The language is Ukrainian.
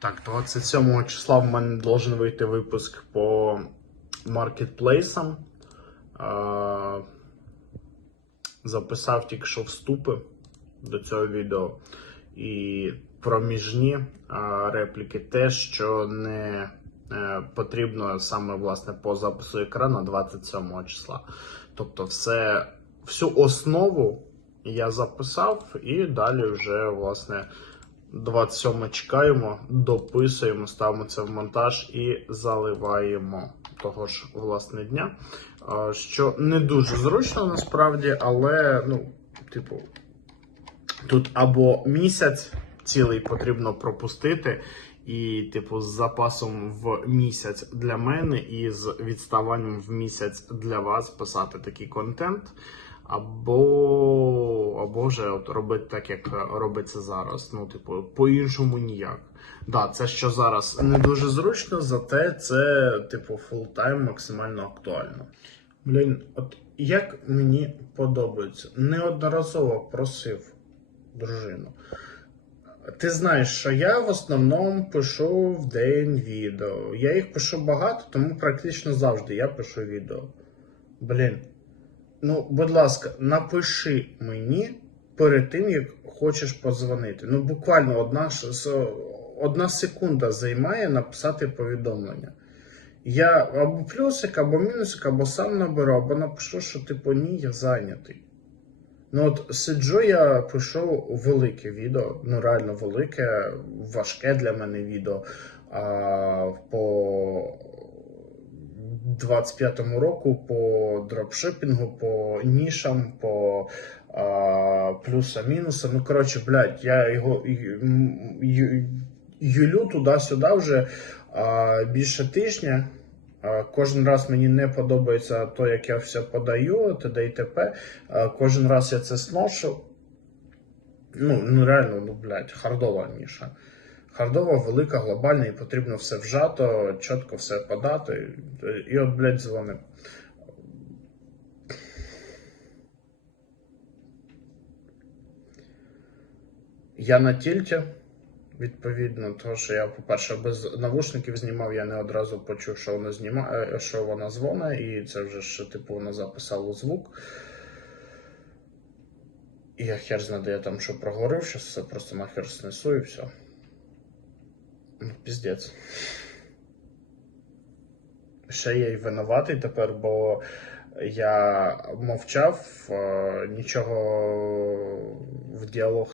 Так, 27 числа в мене должен вийти випуск по маркетплейсам. Записав тільки що вступи до цього відео. І проміжні репліки те, що не е, потрібно саме власне по запису екрану 27 числа. Тобто, все, всю основу я записав, і далі вже власне 27 чекаємо, дописуємо, ставимо це в монтаж і заливаємо того ж власне дня. Що не дуже зручно насправді, але ну, типу, тут або місяць цілий потрібно пропустити. І, типу, з запасом в місяць для мене і з відставанням в місяць для вас писати такий контент, або, або вже от робити так, як робиться зараз. Ну, типу, по-іншому ніяк. Да, це що зараз не дуже зручно, зате це, типу, фултайм максимально актуально. Блін, от як мені подобається, неодноразово просив дружину. Ти знаєш, що я в основному пишу в день відео. Я їх пишу багато, тому практично завжди я пишу відео. Блін. Ну, будь ласка, напиши мені перед тим, як хочеш подзвонити. Ну, буквально одна, одна секунда займає написати повідомлення. Я або плюсик, або мінусик, або сам наберу, або напишу, що типу ні, я зайнятий. Ну от сиджу, я пишу велике відео, ну реально велике, важке для мене відео. А, по 25-му року по дропшипінгу, по нішам, по а, плюсам-мінусам. Ну, коротше, блядь, я його юлю туди-сюди вже а, більше тижня. Кожен раз мені не подобається то, як я все подаю, т.д. і т.п. Кожен раз я це сношу. Ну, ну реально, ну, блядь, хардова ніша. Хардова, велика, глобальна, і потрібно все вжато, чітко все подати. І от, блядь, дзвони. Я на тільті, відповідно, того, що я, по-перше, без навушників знімав, я не одразу почув, що вона знімає, що вона дзвонить, і це вже ж, типу, вона записала звук. І я хер знає, де я там що проговорив, що все просто нахер снесу і все. Піздець. Ще я й винуватий тепер, бо я мовчав, е, нічого в діалог